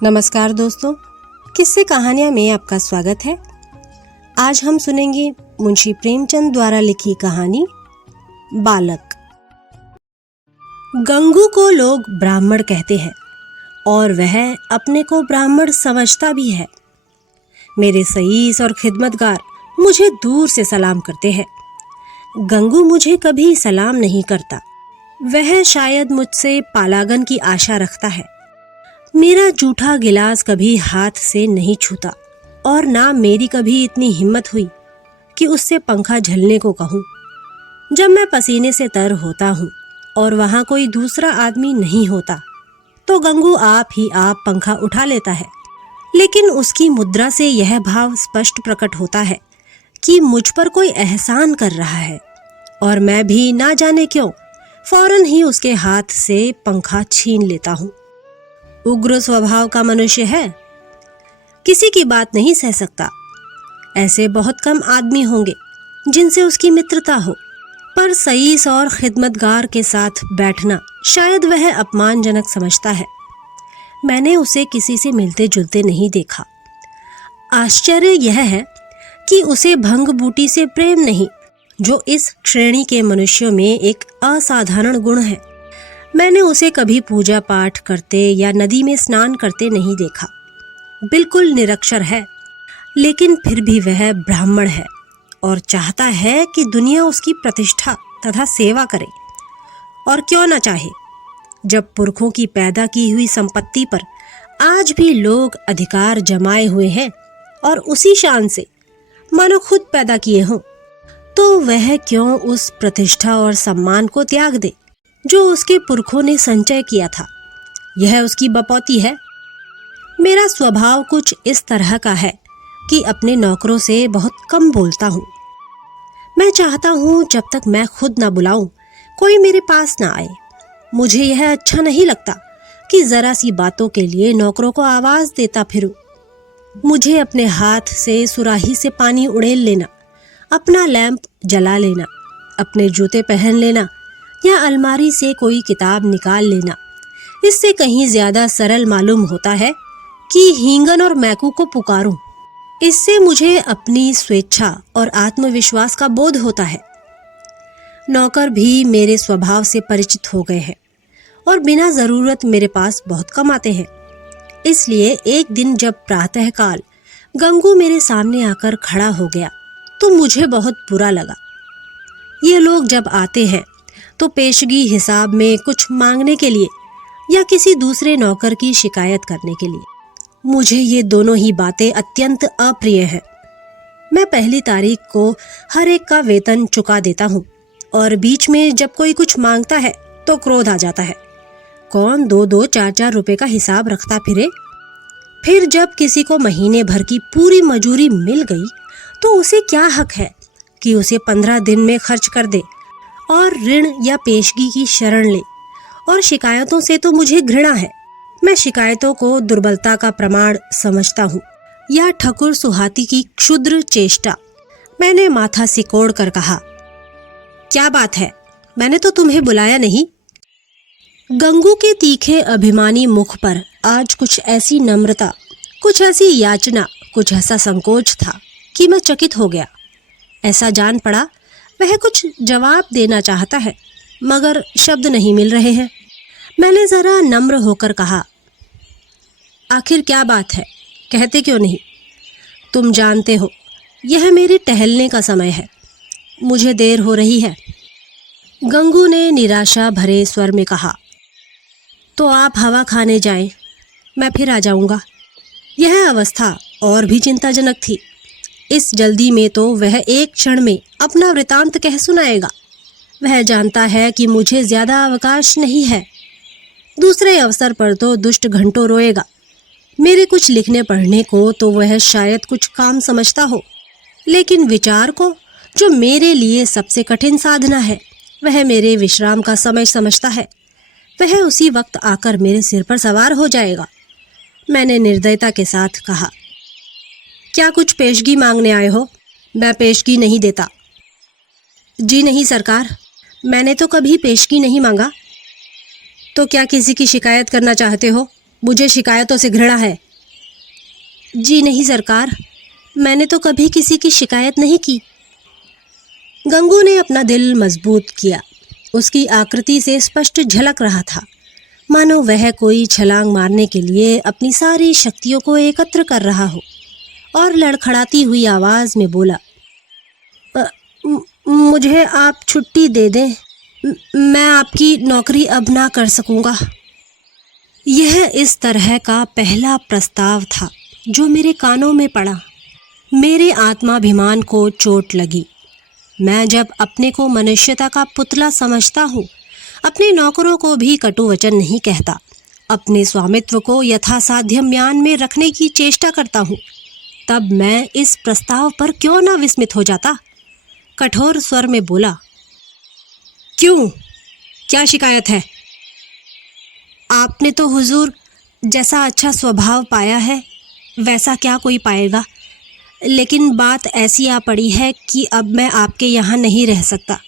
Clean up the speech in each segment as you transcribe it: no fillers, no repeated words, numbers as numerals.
नमस्कार दोस्तों, किस्से कहानियाँ में आपका स्वागत है। आज हम सुनेंगे मुंशी प्रेमचंद द्वारा लिखी कहानी बालक। गंगू को लोग ब्राह्मण कहते हैं और वह अपने को ब्राह्मण समझता भी है। मेरे सईस और खिदमतगार मुझे दूर से सलाम करते हैं। गंगू मुझे कभी सलाम नहीं करता। वह शायद मुझसे पालागन की आशा रखता है। मेरा जूठा गिलास कभी हाथ से नहीं छूता और ना मेरी कभी इतनी हिम्मत हुई कि उससे पंखा झलने को कहूँ। जब मैं पसीने से तर होता हूँ और वहाँ कोई दूसरा आदमी नहीं होता तो गंगू आप ही आप पंखा उठा लेता है, लेकिन उसकी मुद्रा से यह भाव स्पष्ट प्रकट होता है कि मुझ पर कोई एहसान कर रहा है और मैं भी ना जाने क्यों फौरन ही उसके हाथ से पंखा छीन लेता हूँ। उग्र स्वभाव का मनुष्य है, किसी की बात नहीं सह सकता। ऐसे बहुत कम आदमी होंगे जिनसे उसकी मित्रता हो, पर सईस और खिदमतगार के साथ बैठना शायद वह अपमानजनक समझता है। मैंने उसे किसी से मिलते जुलते नहीं देखा। आश्चर्य यह है कि उसे भंग बूटी से प्रेम नहीं, जो इस श्रेणी के मनुष्यों में एक असाधारण गुण है। मैंने उसे कभी पूजा पाठ करते या नदी में स्नान करते नहीं देखा। बिल्कुल निरक्षर है, लेकिन फिर भी वह ब्राह्मण है और चाहता है कि दुनिया उसकी प्रतिष्ठा तथा सेवा करे। और क्यों न चाहे, जब पुरखों की पैदा की हुई संपत्ति पर आज भी लोग अधिकार जमाए हुए हैं और उसी शान से मानो खुद पैदा किए हों, तो वह क्यों उस प्रतिष्ठा और सम्मान को त्याग दे जो उसके पुरखों ने संचय किया था। यह उसकी बपौती है। मेरा स्वभाव कुछ इस तरह का है कि अपने नौकरों से बहुत कम बोलता हूँ। मैं चाहता हूँ जब तक मैं खुद ना बुलाऊं कोई मेरे पास ना आए। मुझे यह अच्छा नहीं लगता कि जरा सी बातों के लिए नौकरों को आवाज देता फिरूं। मुझे अपने हाथ से सुराही से पानी उड़ेल लेना, अपना लैंप जला लेना, अपने जूते पहन लेना या अलमारी से कोई किताब निकाल लेना, इससे कहीं ज्यादा सरल मालूम होता है कि हींगन और मैकू को पुकारूं। इससे मुझे अपनी स्वेच्छा और आत्मविश्वास का बोध होता है। नौकर भी मेरे स्वभाव से परिचित हो गए हैं और बिना जरूरत मेरे पास बहुत कम आते हैं। इसलिए एक दिन जब प्रातःकाल गंगू मेरे सामने आकर खड़ा हो गया तो मुझे बहुत बुरा लगा। ये लोग जब आते हैं तो पेशगी हिसाब में कुछ मांगने के लिए या किसी दूसरे नौकर की शिकायत करने के लिए। मुझे ये दोनों ही बातें अत्यंत अप्रिय हैं। मैं पहली तारीख को हर एक का वेतन चुका देता हूँ और बीच में जब कोई कुछ मांगता है तो क्रोध आ जाता है। कौन 2-2, 4-4 रुपए का हिसाब रखता फिरे। फिर जब किसी को महीने भर की पूरी मजूरी मिल गई तो उसे क्या हक है कि उसे 15 दिन में खर्च कर दे और ऋण या पेशगी की शरण ले। और शिकायतों से तो मुझे घृणा है। मैं शिकायतों को दुर्बलता का प्रमाण समझता हूँ या ठकुर सुहाती की क्षुद्र चेष्टा। मैंने माथा सिकोड़ कर कहा, क्या बात है, मैंने तो तुम्हें बुलाया नहीं। गंगू के तीखे अभिमानी मुख पर आज कुछ ऐसी नम्रता, कुछ ऐसी याचना, कुछ ऐसा संकोच था कि मैं चकित हो गया। ऐसा जान पड़ा वह कुछ जवाब देना चाहता है मगर शब्द नहीं मिल रहे हैं। मैंने जरा नम्र होकर कहा, आखिर क्या बात है, कहते क्यों नहीं? तुम जानते हो यह मेरे टहलने का समय है, मुझे देर हो रही है। गंगू ने निराशा भरे स्वर में कहा, तो आप हवा खाने जाएं, मैं फिर आ जाऊंगा। यह अवस्था और भी चिंताजनक थी। इस जल्दी में तो वह एक क्षण में अपना वृतांत कह सुनाएगा। वह जानता है कि मुझे ज्यादा अवकाश नहीं है। दूसरे अवसर पर तो दुष्ट घंटों रोएगा। मेरे कुछ लिखने पढ़ने को तो वह शायद कुछ काम समझता हो, लेकिन विचार को, जो मेरे लिए सबसे कठिन साधना है, वह मेरे विश्राम का समय समझता है। वह उसी वक्त आकर मेरे सिर पर सवार हो जाएगा। मैंने निर्दयता के साथ कहा, क्या कुछ पेशगी मांगने आए हो? मैं पेशगी नहीं देता। जी नहीं सरकार, मैंने तो कभी पेशगी नहीं मांगा। तो क्या किसी की शिकायत करना चाहते हो? मुझे शिकायतों से घृणा है। जी नहीं सरकार, मैंने तो कभी किसी की शिकायत नहीं की। गंगू ने अपना दिल मजबूत किया। उसकी आकृति से स्पष्ट झलक रहा था, मानो वह कोई छलांग मारने के लिए अपनी सारी शक्तियों को एकत्र कर रहा हो, और लड़खड़ाती हुई आवाज में बोला, मुझे आप छुट्टी दे दें, मैं आपकी नौकरी अब ना कर सकूंगा। यह इस तरह का पहला प्रस्ताव था जो मेरे कानों में पड़ा। मेरे आत्माभिमान को चोट लगी। मैं जब अपने को मनुष्यता का पुतला समझता हूँ, अपने नौकरों को भी कटु वचन नहीं कहता, अपने स्वामित्व को यथासाध्य म्यान में रखने की चेष्टा करता हूँ, तब मैं इस प्रस्ताव पर क्यों न विस्मित हो जाता। कठोर स्वर में बोला, क्यों, क्या शिकायत है? आपने तो हुजूर जैसा अच्छा स्वभाव पाया है वैसा क्या कोई पाएगा, लेकिन बात ऐसी आ पड़ी है कि अब मैं आपके यहाँ नहीं रह सकता।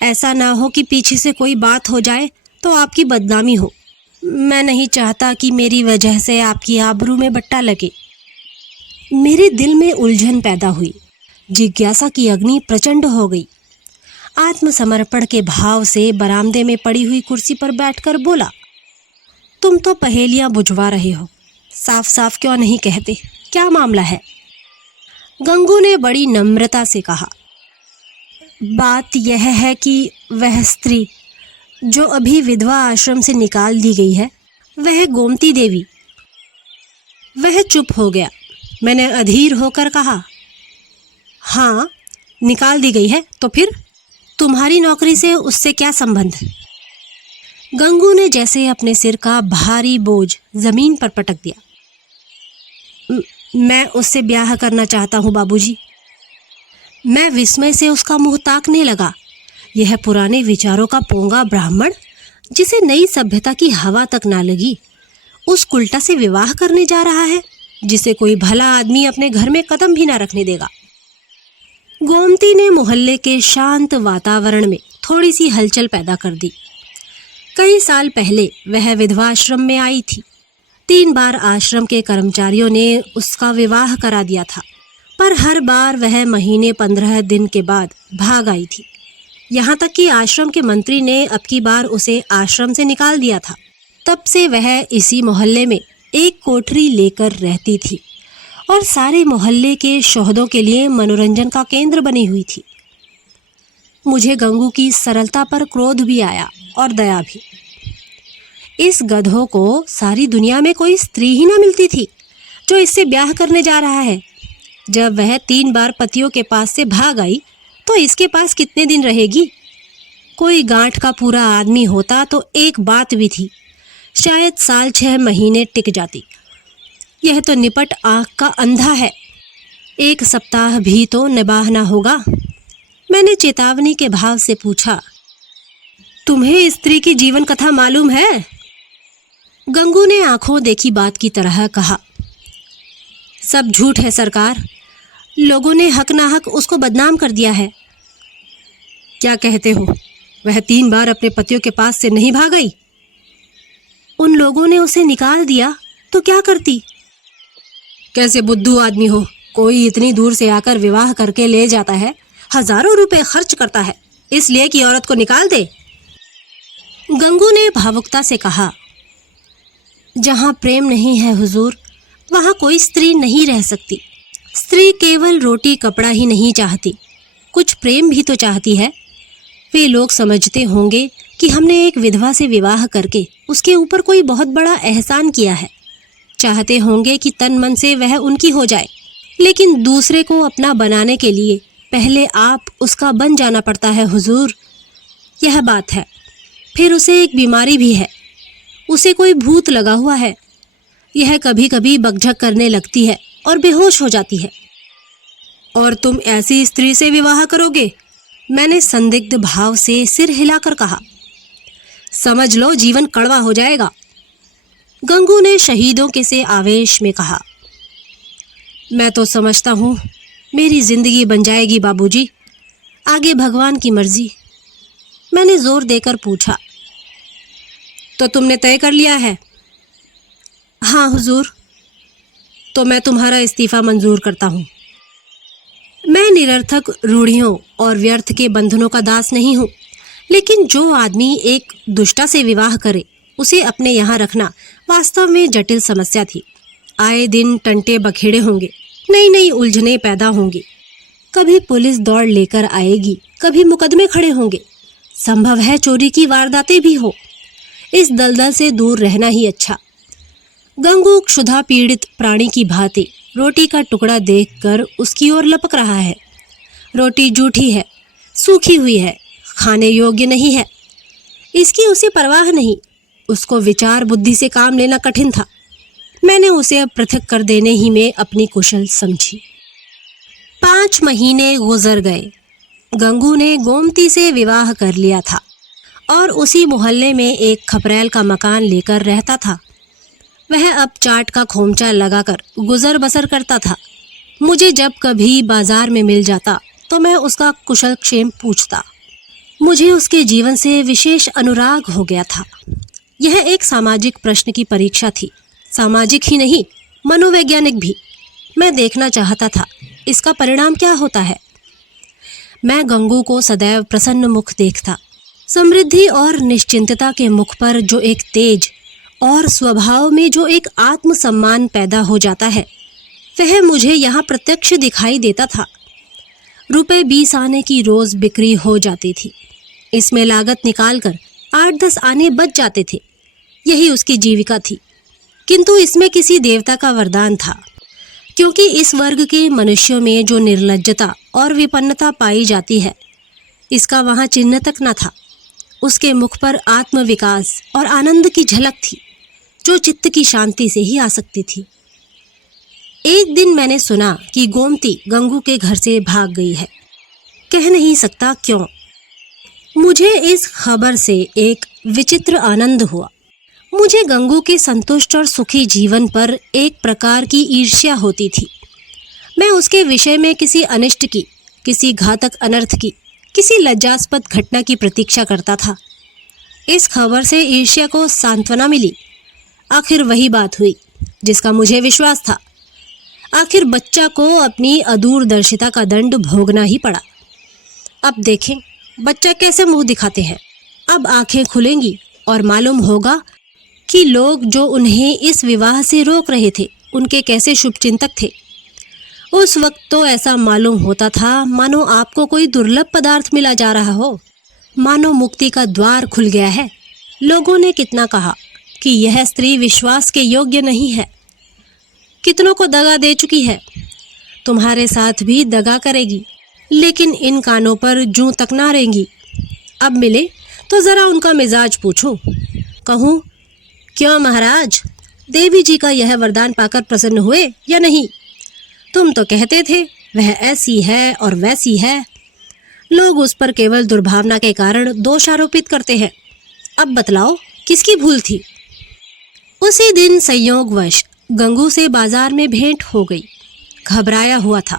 ऐसा ना हो कि पीछे से कोई बात हो जाए तो आपकी बदनामी हो। मैं नहीं चाहता कि मेरी वजह से आपकी आबरू में बट्टा लगे। मेरे दिल में उलझन पैदा हुई। जिज्ञासा की अग्नि प्रचंड हो गई। आत्मसमर्पण के भाव से बरामदे में पड़ी हुई कुर्सी पर बैठकर बोला, तुम तो पहेलियां बुझवा रहे हो, साफ साफ क्यों नहीं कहते, क्या मामला है? गंगू ने बड़ी नम्रता से कहा, बात यह है कि वह स्त्री जो अभी विधवा आश्रम से निकाल दी गई है, वह गोमती देवी। वह चुप हो गया। मैंने अधीर होकर कहा, हाँ, निकाल दी गई है, तो फिर तुम्हारी नौकरी से उससे क्या संबंध? गंगू ने जैसे अपने सिर का भारी बोझ जमीन पर पटक दिया। मैं उससे ब्याह करना चाहता हूँ बाबूजी। मैं विस्मय से उसका मुंह ताकने लगा। यह पुराने विचारों का पोंगा ब्राह्मण, जिसे नई सभ्यता की हवा तक ना लगी, उस कुल्टा से विवाह करने जा रहा है जिसे कोई भला आदमी अपने घर में कदम भी ना रखने देगा। गोमती ने मोहल्ले के शांत वातावरण में थोड़ी सी हलचल पैदा कर दी। कई साल पहले वह विधवाश्रम में आई थी। 3 बार आश्रम के कर्मचारियों ने उसका विवाह करा दिया था, पर हर बार वह महीने 15 दिन के बाद भाग आई थी। यहाँ तक कि आश्रम के मंत्री ने अब की बार उसे आश्रम से निकाल दिया था। तब से वह इसी मोहल्ले में एक कोठरी लेकर रहती थी और सारे मोहल्ले के शोहदों के लिए मनोरंजन का केंद्र बनी हुई थी। मुझे गंगू की सरलता पर क्रोध भी आया और दया भी। इस गधों को सारी दुनिया में कोई स्त्री ही ना मिलती थी जो इससे ब्याह करने जा रहा है। जब वह 3 बार पतियों के पास से भाग आई तो इसके पास कितने दिन रहेगी? कोई गांठ का पूरा आदमी होता तो एक बात भी थी, शायद साल 6 महीने टिक जाती। यह तो निपट आँख का अंधा है। 1 सप्ताह भी तो निभाना होगा। मैंने चेतावनी के भाव से पूछा, तुम्हें स्त्री की जीवन कथा मालूम है? गंगू ने आंखों देखी बात की तरह कहा, सब झूठ है सरकार। लोगों ने हक ना हक उसको बदनाम कर दिया है। क्या कहते हो? वह 3 बार अपने पतियों के पास से नहीं भाग गई? उन लोगों ने उसे निकाल दिया तो क्या करती? कैसे बुद्धू आदमी हो, कोई इतनी दूर से आकर विवाह करके ले जाता है, हजारों रुपए खर्च करता है, इसलिए कि औरत को निकाल दे। गंगू ने भावुकता से कहा, जहाँ प्रेम नहीं है हुजूर, वहाँ कोई स्त्री नहीं रह सकती। स्त्री केवल रोटी कपड़ा ही नहीं चाहती, कुछ प्रेम भी तो चाहती है। वे लोग समझते होंगे कि हमने एक विधवा से विवाह करके उसके ऊपर कोई बहुत बड़ा एहसान किया है। चाहते होंगे कि तन मन से वह उनकी हो जाए, लेकिन दूसरे को अपना बनाने के लिए पहले आप उसका बन जाना पड़ता है हुजूर। यह बात है। फिर उसे एक बीमारी भी है, उसे कोई भूत लगा हुआ है। यह कभी कभी बकझक करने लगती है और बेहोश हो जाती है। और तुम ऐसी स्त्री से विवाह करोगे? मैंने संदिग्ध भाव से सिर हिलाकर कहा। समझ लो जीवन कड़वा हो जाएगा। गंगू ने शहीदों के से आवेश में कहा, मैं तो समझता हूँ मेरी जिंदगी बन जाएगी बाबूजी, आगे भगवान की मर्जी। मैंने जोर देकर पूछा, तो तुमने तय कर लिया है? हाँ हुजूर। तो मैं तुम्हारा इस्तीफ़ा मंजूर करता हूँ। मैं निरर्थक रूढ़ियों और व्यर्थ के बंधनों का दास नहीं हूँ, लेकिन जो आदमी एक दुष्टा से विवाह करे उसे अपने यहाँ रखना वास्तव में जटिल समस्या थी। आए दिन टंटे बखेड़े होंगे, नई नई उलझनें पैदा होंगी। कभी पुलिस दौड़ लेकर आएगी, कभी मुकदमे खड़े होंगे, संभव है चोरी की वारदातें भी हो। इस दलदल से दूर रहना ही अच्छा। गंगू क्षुधा पीड़ित प्राणी की भांति रोटी का टुकड़ा देखकर उसकी ओर लपक रहा है। रोटी जूठी है, सूखी हुई है, खाने योग्य नहीं है। इसकी उसे परवाह नहीं। उसको विचार बुद्धि से काम लेना कठिन था। मैंने उसे अब पृथक कर देने ही में अपनी कुशल समझी। 5 महीने गुजर गए। गंगू ने गोमती से विवाह कर लिया था और उसी मोहल्ले में एक खपरेल का मकान लेकर रहता था। वह अब चाट का खोमचा लगाकर गुजर बसर करता था। मुझे जब कभी बाजार में मिल जाता तो मैं उसका कुशल क्षेम पूछता। मुझे उसके जीवन से विशेष अनुराग हो गया था। यह एक सामाजिक प्रश्न की परीक्षा थी, सामाजिक ही नहीं, मनोवैज्ञानिक भी। मैं देखना चाहता था इसका परिणाम क्या होता है। मैं गंगू को सदैव प्रसन्न मुख देखता। समृद्धि और निश्चिंतता के मुख पर जो एक तेज और स्वभाव में जो एक आत्मसम्मान पैदा हो जाता है, वह मुझे यहाँ प्रत्यक्ष दिखाई देता था। रुपए 20 आने की रोज बिक्री हो जाती थी। इसमें लागत निकालकर 8-10 आने बच जाते थे। यही उसकी जीविका थी। किंतु इसमें किसी देवता का वरदान था, क्योंकि इस वर्ग के मनुष्यों में जो निर्लज्जता और विपन्नता पाई जाती है, इसका वहाँ चिन्ह तक न था। उसके मुख पर आत्मविकास और आनंद की झलक थी, जो चित्त की शांति से ही आ सकती थी। एक दिन मैंने सुना कि गोमती गंगू के घर से भाग गई है। कह नहीं सकता क्यों। मुझे इस खबर से एक विचित्र आनंद हुआ। मुझे गंगू के संतुष्ट और सुखी जीवन पर एक प्रकार की ईर्ष्या होती थी। मैं उसके विषय में किसी अनिष्ट की, किसी घातक अनर्थ की, किसी लज्जास्पद घटना की प्रतीक्षा करता था। इस खबर से ईर्ष्या को सांत्वना मिली। आखिर वही बात हुई जिसका मुझे विश्वास था। आखिर बच्चा को अपनी अदूरदर्शिता का दंड भोगना ही पड़ा। अब देखें बच्चा कैसे मुंह दिखाते हैं। अब आंखें खुलेंगी और मालूम होगा कि लोग जो उन्हें इस विवाह से रोक रहे थे, उनके कैसे शुभचिंतक थे। उस वक्त तो ऐसा मालूम होता था मानो आपको कोई दुर्लभ पदार्थ मिला जा रहा हो, मानो मुक्ति का द्वार खुल गया है। लोगों ने कितना कहा कि यह स्त्री विश्वास के योग्य नहीं है, कितनों को दगा दे चुकी है, तुम्हारे साथ भी दगा करेगी, लेकिन इन कानों पर जूं तक ना रहेंगी। अब मिले तो ज़रा उनका मिजाज पूछूं। कहूँ, क्यों महाराज, देवी जी का यह वरदान पाकर प्रसन्न हुए या नहीं? तुम तो कहते थे वह ऐसी है और वैसी है। लोग उस पर केवल दुर्भावना के कारण दोष आरोपित करते हैं। अब बतलाओ किसकी भूल थी? उसी दिन संयोगवश गंगू से बाजार में भेंट हो गई। घबराया हुआ था,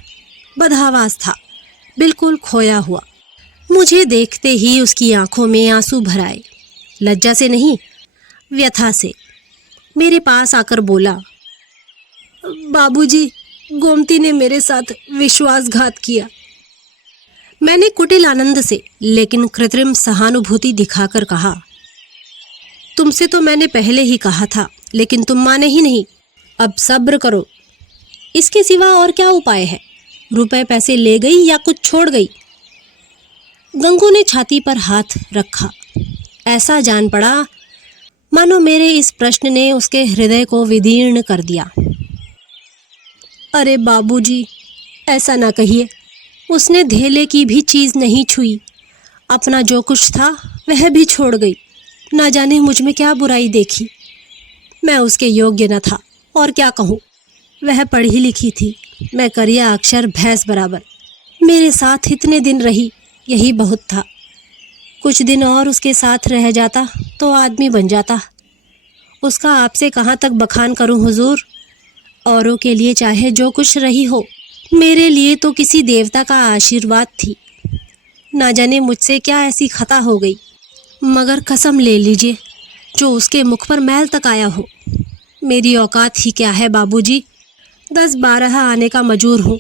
बदहवास था, बिल्कुल खोया हुआ। मुझे देखते ही उसकी आंखों में आंसू भर आए। लज्जा से नहीं, व्यथा से। मेरे पास आकर बोला, बाबूजी, गोमती ने मेरे साथ विश्वासघात किया। मैंने कुटिल आनंद से लेकिन कृत्रिम सहानुभूति दिखाकर कहा, तुमसे तो मैंने पहले ही कहा था, लेकिन तुम माने ही नहीं। अब सब्र करो। इसके सिवा और क्या उपाय है? रुपए पैसे ले गई या कुछ छोड़ गई? गंगू ने छाती पर हाथ रखा। ऐसा जान पड़ा मानो मेरे इस प्रश्न ने उसके हृदय को विदीर्ण कर दिया। अरे बाबूजी, ऐसा ना कहिए। उसने धेले की भी चीज़ नहीं छुई। अपना जो कुछ था वह भी छोड़ गई। ना जाने मुझ में क्या बुराई देखी। मैं उसके योग्य न था, और क्या कहूँ। वह पढ़ी लिखी थी, मैं करिया अक्षर भैंस बराबर। मेरे साथ इतने दिन रही, यही बहुत था। कुछ दिन और उसके साथ रह जाता तो आदमी बन जाता। उसका आपसे कहाँ तक बखान करूं हुजूर। औरों के लिए चाहे जो कुछ रही हो, मेरे लिए तो किसी देवता का आशीर्वाद थी। ना जाने मुझसे क्या ऐसी खता हो गई, मगर कसम ले लीजिए जो उसके मुख पर मैल तक आया हो। मेरी औकात ही क्या है बाबूजी, 10-12 आने का मजूर हूँ,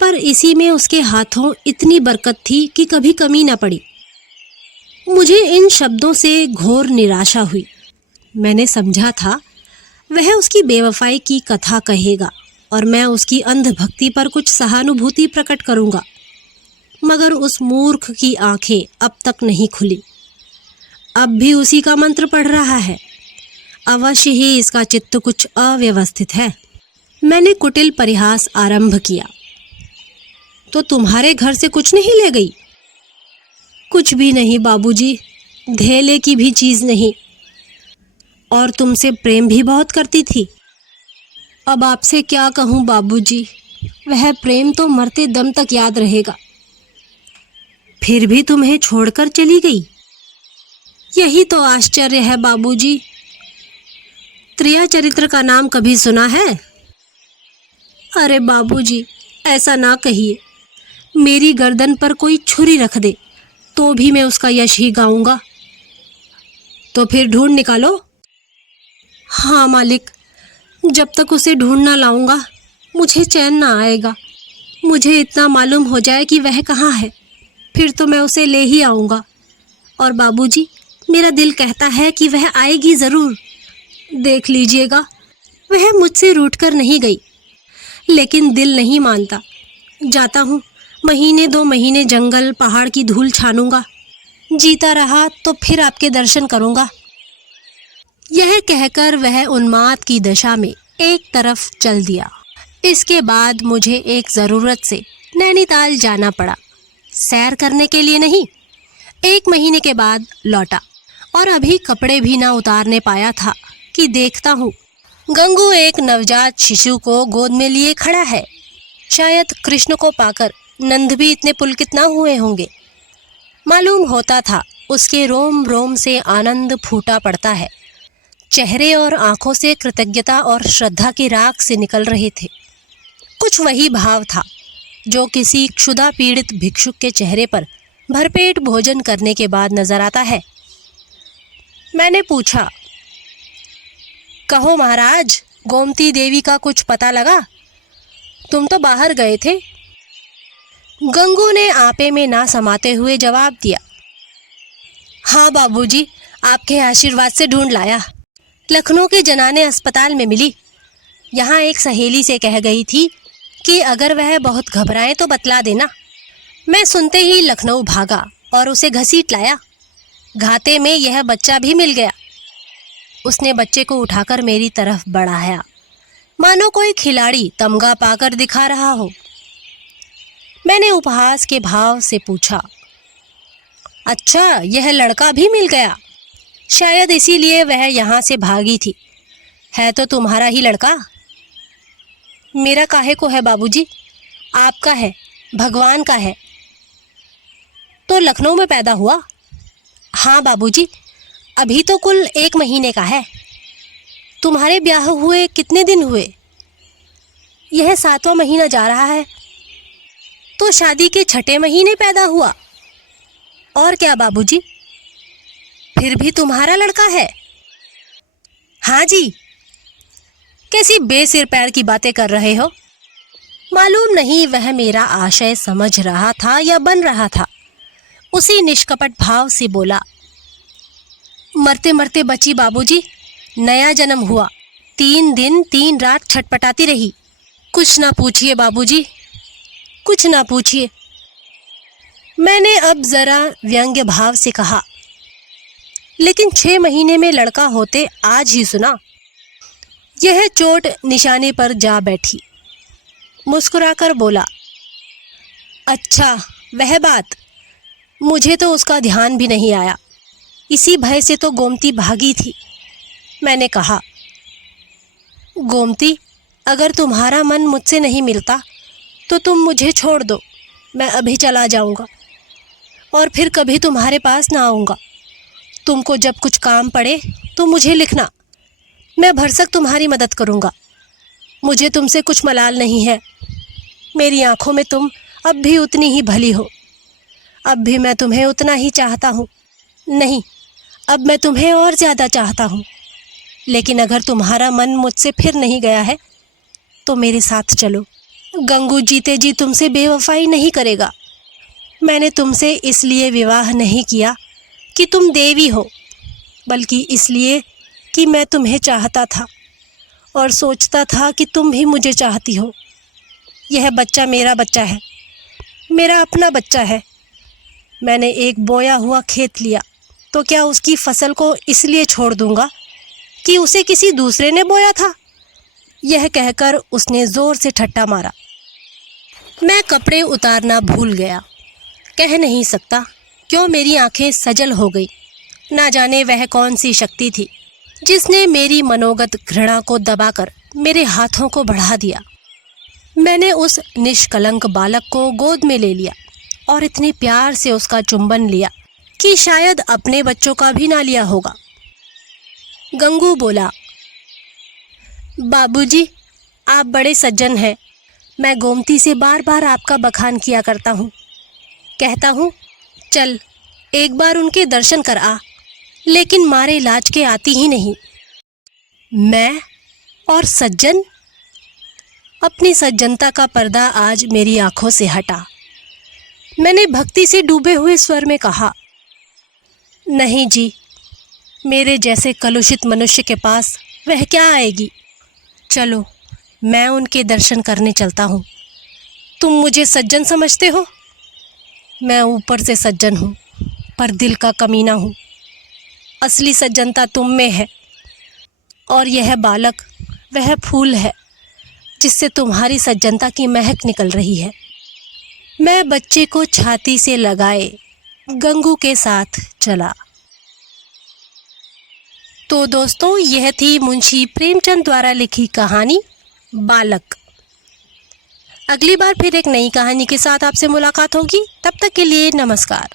पर इसी में उसके हाथों इतनी बरकत थी कि कभी कमी न पड़ी। मुझे इन शब्दों से घोर निराशा हुई। मैंने समझा था वह उसकी बेवफाई की कथा कहेगा और मैं उसकी अंधभक्ति पर कुछ सहानुभूति प्रकट करूँगा, मगर उस मूर्ख की आंखें अब तक नहीं खुली। अब भी उसी का मंत्र पढ़ रहा है। अवश्य ही इसका चित्त कुछ अव्यवस्थित है। मैंने कुटिल परिहास आरंभ किया। तो तुम्हारे घर से कुछ नहीं ले गई? कुछ भी नहीं बाबूजी, धेले की भी चीज़ नहीं। और तुमसे प्रेम भी बहुत करती थी। अब आपसे क्या कहूँ बाबूजी, वह प्रेम तो मरते दम तक याद रहेगा। फिर भी तुम्हें छोड़कर चली गई, यही तो आश्चर्य है बाबूजी। त्रिया चरित्र का नाम कभी सुना है? अरे बाबूजी, ऐसा ना कहिए। मेरी गर्दन पर कोई छुरी रख दे तो भी मैं उसका यश ही गाऊंगा। तो फिर ढूंढ निकालो। हाँ मालिक, जब तक उसे ढूंढ ना लाऊंगा मुझे चैन ना आएगा। मुझे इतना मालूम हो जाए कि वह कहाँ है, फिर तो मैं उसे ले ही आऊँगा। और बाबूजी, मेरा दिल कहता है कि वह आएगी ज़रूर। देख लीजिएगा, वह मुझसे रूठकर नहीं गई, लेकिन दिल नहीं मानता। जाता हूँ, महीने 2 महीने जंगल पहाड़ की धूल छानूंगा। जीता रहा तो फिर आपके दर्शन करूँगा। यह कहकर वह उन्माद की दशा में एक तरफ चल दिया। इसके बाद मुझे एक ज़रूरत से नैनीताल जाना पड़ा, सैर करने के लिए नहीं। 1 महीने के बाद लौटा और अभी कपड़े भी ना उतारने पाया था कि देखता हूँ गंगू एक नवजात शिशु को गोद में लिए खड़ा है। शायद कृष्ण को पाकर नंद भी इतने पुलकित ना हुए होंगे। मालूम होता था उसके रोम रोम से आनंद फूटा पड़ता है। चेहरे और आंखों से कृतज्ञता और श्रद्धा की राख से निकल रहे थे। कुछ वही भाव था जो किसी क्षुधा पीड़ित भिक्षुक के चेहरे पर भरपेट भोजन करने के बाद नजर आता है। मैंने पूछा, कहो महाराज, गोमती देवी का कुछ पता लगा? तुम तो बाहर गए थे। गंगू ने आपे में ना समाते हुए जवाब दिया, हाँ बाबूजी, आपके आशीर्वाद से ढूंढ लाया। लखनऊ के जनाने अस्पताल में मिली। यहाँ एक सहेली से कह गई थी कि अगर वह बहुत घबराए तो बतला देना। मैं सुनते ही लखनऊ भागा और उसे घसीट लाया। घाते में यह बच्चा भी मिल गया। उसने बच्चे को उठाकर मेरी तरफ बढ़ाया, मानो कोई खिलाड़ी तमगा पाकर दिखा रहा हो। मैंने उपहास के भाव से पूछा, अच्छा, यह लड़का भी मिल गया? शायद इसीलिए वह यहाँ से भागी थी। है तो तुम्हारा ही लड़का। मेरा काहे को है बाबूजी? आपका है, भगवान का है। तो लखनऊ में पैदा हुआ? हाँ बाबूजी, अभी तो कुल 1 महीने का है। तुम्हारे ब्याह हुए कितने दिन हुए? यह 7वां महीना जा रहा है। तो शादी के 6ठे महीने पैदा हुआ। और क्या बाबूजी? फिर भी तुम्हारा लड़का है? हाँ जी। कैसी बेसिर पैर की बातें कर रहे हो? मालूम नहीं वह मेरा आशय समझ रहा था या बन रहा था। उसी निष्कपट भाव से बोला, मरते मरते बची बाबूजी, नया जन्म हुआ। 3 दिन 3 रात छटपटाती रही। कुछ ना पूछिए बाबूजी, कुछ ना पूछिए। मैंने अब जरा व्यंग्य भाव से कहा, लेकिन 6 महीने में लड़का होते आज ही सुना। यह चोट निशाने पर जा बैठी। मुस्कुराकर बोला, अच्छा वह बात, मुझे तो उसका ध्यान भी नहीं आया। इसी भय से तो गोमती भागी थी। मैंने कहा, गोमती, अगर तुम्हारा मन मुझसे नहीं मिलता तो तुम मुझे छोड़ दो, मैं अभी चला जाऊंगा और फिर कभी तुम्हारे पास ना आऊँगा। तुमको जब कुछ काम पड़े तो मुझे लिखना, मैं भरसक तुम्हारी मदद करूँगा। मुझे तुमसे कुछ मलाल नहीं है। मेरी आँखों में तुम अब भी उतनी ही भली हो। अब भी मैं तुम्हें उतना ही चाहता हूँ। नहीं, अब मैं तुम्हें और ज़्यादा चाहता हूँ। लेकिन अगर तुम्हारा मन मुझसे फिर नहीं गया है तो मेरे साथ चलो। गंगू जीते जी तुमसे बेवफाई नहीं करेगा। मैंने तुमसे इसलिए विवाह नहीं किया कि तुम देवी हो, बल्कि इसलिए कि मैं तुम्हें चाहता था और सोचता था कि तुम भी मुझे चाहती हो। यह बच्चा मेरा बच्चा है, मेरा अपना बच्चा है। मैंने एक बोया हुआ खेत लिया तो क्या उसकी फसल को इसलिए छोड़ दूंगा कि उसे किसी दूसरे ने बोया था? यह कहकर उसने ज़ोर से ठट्टा मारा। मैं कपड़े उतारना भूल गया। कह नहीं सकता क्यों मेरी आंखें सजल हो गई। ना जाने वह कौन सी शक्ति थी जिसने मेरी मनोगत घृणा को दबाकर मेरे हाथों को बढ़ा दिया। मैंने उस निष्कलंक बालक को गोद में ले लिया और इतने प्यार से उसका चुंबन लिया कि शायद अपने बच्चों का भी ना लिया होगा। गंगू बोला, बाबूजी, आप बड़े सज्जन हैं। मैं गोमती से बार बार आपका बखान किया करता हूँ। कहता हूँ चल एक बार उनके दर्शन कर आ, लेकिन मारे लाज के आती ही नहीं। मैं और सज्जन? अपनी सज्जनता का पर्दा आज मेरी आंखों से हटा। मैंने भक्ति से डूबे हुए स्वर में कहा, नहीं जी, मेरे जैसे कलुषित मनुष्य के पास वह क्या आएगी। चलो मैं उनके दर्शन करने चलता हूँ। तुम मुझे सज्जन समझते हो? मैं ऊपर से सज्जन हूँ पर दिल का कमीना हूँ। असली सज्जनता तुम में है और यह बालक वह फूल है जिससे तुम्हारी सज्जनता की महक निकल रही है। मैं बच्चे को छाती से लगाए गंगू के साथ चला। तो दोस्तों, यह थी मुंशी प्रेमचंद द्वारा लिखी कहानी बालक। अगली बार फिर एक नई कहानी के साथ आपसे मुलाकात होगी। तब तक के लिए नमस्कार।